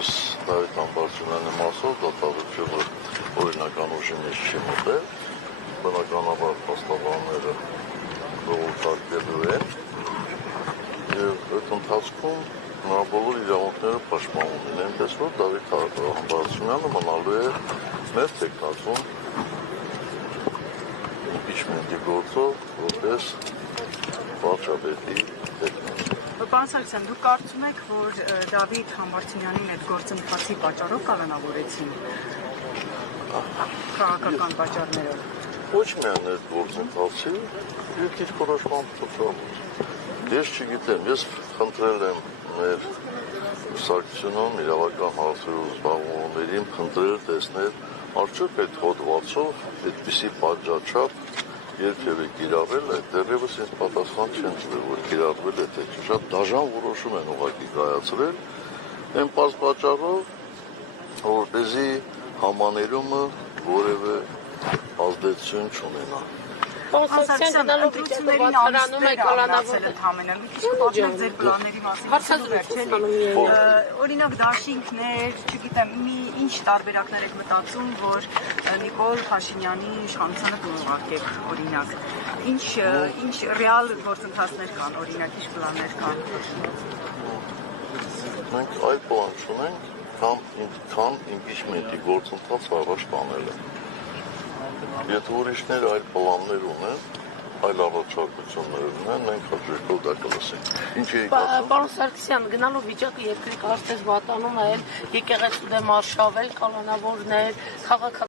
ինչպես Դավիթ Համբարձումյանի մասով դատավարությունը օրինական ուժի մեջ չի մտել, բնականաբար փաստաբանները ողջարկելու են եւ այդ ընթացքում նա բոլոր իրավունքները պաշտպանում են, այնպես որ Դավիթ Համբարձումյանը մնալու է մեր տեխնացում impeachment-ի գործով որպես վարչապետի տեխնացու։ Պարոն Սարգսյան, դուք կարծում եք, որ Դավիթ Համբարձումյանին այդ գործընթացի պատճառով կալանավորեցին քաղաքական պատճառներով։ Ոչ միայն այդ գործընթացի, երկիր որոշման պատճառով։ Ես չգիտեմ, ես խնդրել եմ մեր Սարգսյանում իրավական հարցերով զբաղվողներին խնդրել տեսնել, արդյոք այդ հոդվածով այդպիսի պատժաչափ երբևէ կիրառել է, դեռևս ինձ պատասխան չեն տվել, որ կիրառվել է թե չէ, շատ դաժան որոշում են ուղղակի կայացրել, այն պարզ պատճառով, որպեսզի համաներումը որևէ ազդեցություն չունենա։ Պարոն Սարգսյան, ընտրություններին ամիսներ է առնացել ընդհանրապես, մի քիչ կպատմեք ձեր պլանների մասին, օրինակ դաշինքներ, չգիտեմ, ինչ տարբերակներ եք մտածում, որ Նիկոլ Փաշինյանի իշխանությանը կուղարկեք, օրինակ, ինչ ռեալ գործընթացներ կան, օրինակ, ինչ պլաններ կան։ Մենք այլ պլան չունենք, քան impeachment-ի գործընթացը առաջ տանելը։ Եթե ուրիշներ այլ պլաններ ունեն, այլ առաջարկություններ ունեն, մենք հաջորդով դա կլսենք։ Ինչ եք ասում։ Պարոն Սարգսյան, գնալով վիճակը երկրի կարծես վատանում է, եկեղեցու դեմ արշավել, կալանավորներ, քաղաքական